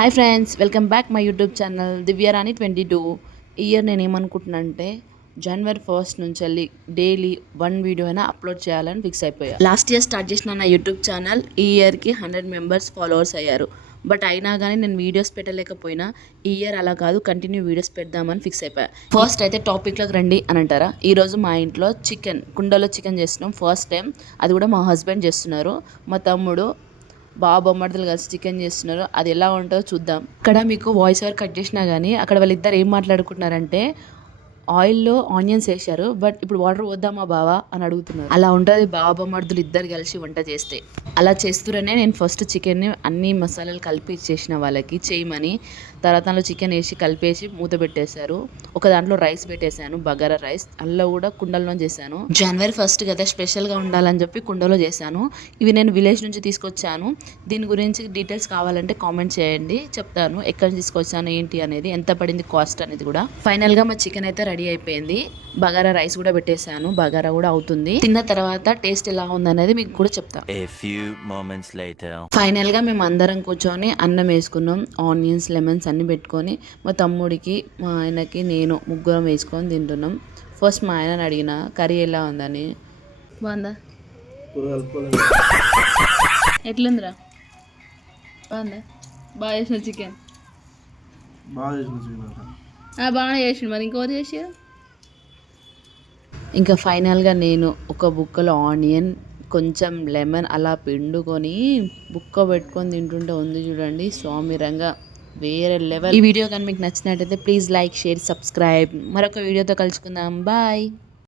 Hi friends, welcome back my YouTube channel Divyarani 22. ఈ year నేను ఏమనుకుంటున్నా అంటే జనవరి 1 నుంచి వెళ్ళి డైలీ 1 వీడియో అయినా అప్లోడ్ చేయాలని ఫిక్స్ అయిపోయా. లాస్ట్ ఇయర్ స్టార్ట్ చేసిన నా యూట్యూబ్ ఛానల్ ఈ ఇయర్కి 100 మెంబర్స్ ఫాలోవర్స్ అయ్యారు. బట్ అయినా కానీ నేను వీడియోస్ పెట్టలేకపోయినా ఈ ఇయర్ అలా కాదు, కంటిన్యూ వీడియోస్ పెడదామని ఫిక్స్ అయిపోయా. ఫస్ట్ అయితే టాపిక్లోకి రండి అని అంటారా. ఈరోజు మా ఇంట్లో కుండలో చికెన్ చేస్తున్నాం. ఫస్ట్ టైం, అది కూడా మా హస్బెండ్ చేస్తున్నారు. మా తమ్ముడు బొమ్మడిదలు కలిసి చికెన్ చేస్తున్నారు. అది ఎలా ఉంటుందో చూద్దాం. ఇక్కడ మీకు వాయిస్ ఓవర్ కట్ చేసినా కానీ అక్కడ వాళ్ళిద్దరు ఏం మాట్లాడుకుంటున్నారంటే ఆయిల్లో ఆనియన్స్ వేశారు, బట్ ఇప్పుడు వాటర్ వద్దామా బావా అని అడుగుతున్నారు. అలా ఉంటుంది బొమ్మడిదలు ఇద్దరు కలిసి వంట చేస్తే. అలా చేస్తూనే నేను ఫస్ట్ చికెన్ని అన్ని మసాలాలు కలిపి ఇచ్చేసిన వాళ్ళకి చేయమని. తర్వాత దాంట్లో చికెన్ వేసి కలిపేసి మూత పెట్టేశారు. ఒక దాంట్లో రైస్ పెట్టేశాను, బగారా రైస్. అలా కూడా కుండలో చేశాను. జనవరి 1 కదా, స్పెషల్గా ఉండాలని చెప్పి కుండలో చేశాను. ఇవి నేను విలేజ్ నుంచి తీసుకొచ్చాను. దీని గురించి డీటెయిల్స్ కావాలంటే కామెంట్ చేయండి, చెప్తాను ఎక్కడి నుంచి తీసుకొచ్చాను ఏంటి అనేది, ఎంత పడింది కాస్ట్ అనేది కూడా. ఫైనల్గా మా చికెన్ అయితే రెడీ అయిపోయింది. బగారా రైస్ కూడా పెట్టేశాను, బగారా కూడా అవుతుంది. తిన్న తర్వాత టేస్ట్ ఎలా ఉందనేది మీకు కూడా చెప్తాను. ఫైనల్గా మేము అందరం కూర్చొని అన్నం వేసుకున్నాం. ఆనియన్స్, లెమన్స్ అన్ని పెట్టుకొని మా తమ్ముడికి, మా ఆయనకి, నేను ముగ్గురం వేసుకొని తింటున్నాం. ఫస్ట్ మా ఆయనని అడిగిన కర్రీ ఎలా ఉందని. బాగుందా? ఎట్లుందిరా? బాగుందా? బాగా చేసిన చికెన్ బాగానే చేసిండు. మరి ఇంకోటి చేసి ఇంకా ఫైనల్గా నేను ఒక బుక్కలో ఆనియన్, కొంచెం లెమన్ అలా పిండుకొని బుక్క పెట్టుకొని తింటుంటే ఉంది చూడండి, స్వామిరంగా వేరే లెవెల్. ఈ వీడియో కానీ మీకు నచ్చినట్టయితే ప్లీజ్ లైక్, షేర్, సబ్స్క్రైబ్. మరొక వీడియోతో కలుసుకుందాం. బాయ్.